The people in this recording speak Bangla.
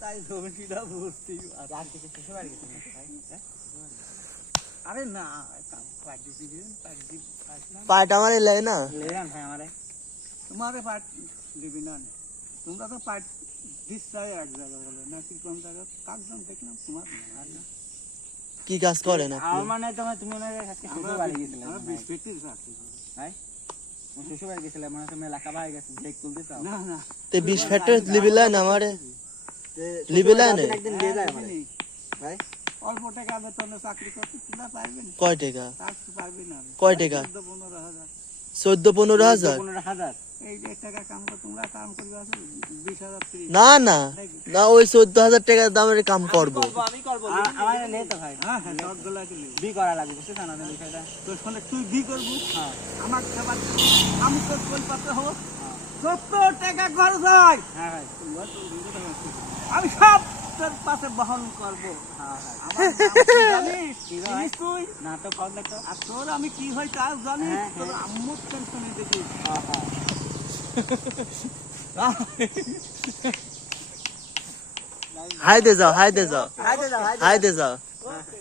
তাই জমিটা বুঝছি আর কিছু শ্বশুর বাড়ি গেছেন নাকি ভাই? হ্যাঁ? আরে না পাট আমার এলাই না লেরান ভাই আমারে। তোমারে পাট দিবি না তোমরা তো পাট দিচ্ছাই এক জায়গা বলে নাকি কোন জায়গা কাকজন দেখলাম তোমার আর না কি কাজ করেন আপনি আমার মানে তুমি মনে হয় আজকে শ্বশুর বাড়ি গেছিলেন আমরা ভাই। বিস্কুটের চাকরি করি। ভাই তুমি শ্বশুর বাড়ি গেছিলে মনে হয় তুমি এলাকা ভাই গেছে ব্রেক তুলতে চাও। না না তে 20 ফ্যাক্টরি লিবিলাইন আমারে লিবিলাইন একদিন দিয়ে যায় আমারে ভাই। অল্প টাকা বেতনে চাকরি করতে তোমরা পারবে না কয় টাকা চাকরি পারবে না কয় টাকা 14-15,000 14-15 হাজার 15,000 এই যে টাকা কাম করে তোমরা কাম করবে আছে 20,000 না না না ওই 14,000 টাকার দামের কাম করব আমি করব আমারে নে তো ভাই। হ্যাঁ হ্যাঁ সবগুলা কি বি করা লাগবে বুঝছেন না বিষয়টা। তোর সঙ্গে তুই বি করবি হ্যাঁ আমার খাবার আমি তোর কলকাতা হবো 70 টাকা খরচ হয় হ্যাঁ ভাই। আমি সব তোর পাশে বহন করবো হ্যাঁ ভাই। আমার নাম কি জানিস? কি ভাই? চিনিস তুই না তো কল দেখো। আর তোর আমি কি হয় তা জানিস হ্যাঁ, তোর হ্যাঁ। আম্মুর টেনশনে দেখিস হ্যাঁ হ্যাঁ। হাই দে যাও হাই দে যাও হাই দে যাও, হাই দে যাও। হাই দে যাও ওকে